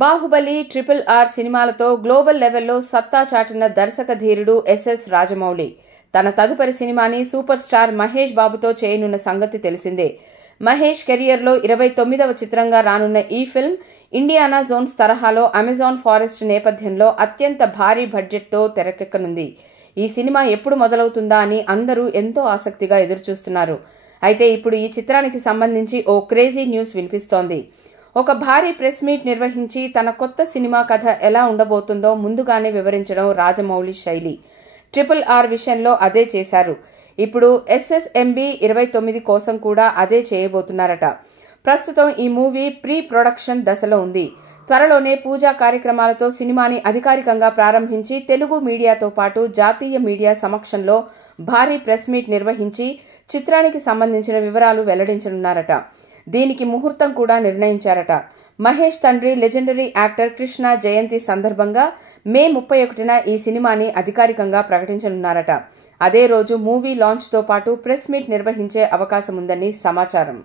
Baahubali, RRR సినిమాలతో global లెవెల్లో సత్తా చాటిన దర్శక ధీరుడు ఎస్ఎస్ రాజమౌళి తన తదుపరి సినిమాని సూపర్ స్టార్ మహేష్ బాబుతో చేయనున్న సంగతి తెలిసిందే. మహేష్ కెరియర్లో 29వ చిత్రంగా రానున్న ఈ ఫిల్మ్ ఇండియానా జోన్స్ తరహాలో అమెజాన్ ఫారెస్ట్ నేపథ్యంలో అత్యంత భారీ బడ్జెట్తో తెరకెక్కనుంది. ఈ సినిమా ఎప్పుడు మొదలవుతుందా అని అందరూ ఎంతో ఆసక్తిగా ఎదురుచూస్తున్నారు. అయితే ఇప్పుడు ఈ చిత్రానికి సంబంధించి ఓ క్రేజీ న్యూస్ వినిపిస్తోంది. ఒక భారీ ప్రెస్ మీట్ నిర్వహించి తన కొత్త సినిమా కథ ఎలా ఉండబోతుందో ముందుగానే వివరించడం రాజమౌళి శైలి. RRR విషయంలో అదే చేశారు. ఇప్పుడు SSMB 29 కోసం కూడా అదే చేయబోతున్నారట. ప్రస్తుతం ఈ మూవీ ప్రీ ప్రొడక్షన్ దశలో ఉంది. త్వరలోనే పూజా కార్యక్రమాలతో సినిమాని అధికారికంగా ప్రారంభించి తెలుగు మీడియాతో పాటు జాతీయ మీడియా సమక్షంలో భారీ ప్రెస్ మీట్ నిర్వహించి చిత్రానికి సంబంధించిన వివరాలు వెల్లడించనున్నారట. దీనికి ముహూర్తం కూడా నిర్ణయించారట. మహేష్ తండ్రి లెజెండరీ యాక్టర్ కృష్ణ జయంతి సందర్భంగా మే 31న ఈ సినిమాని అధికారికంగా ప్రకటించనున్నారట. అదే రోజు మూవీ లాంచ్తో పాటు ప్రెస్ మీట్ నిర్వహించే అవకాశముందని సమాచారం.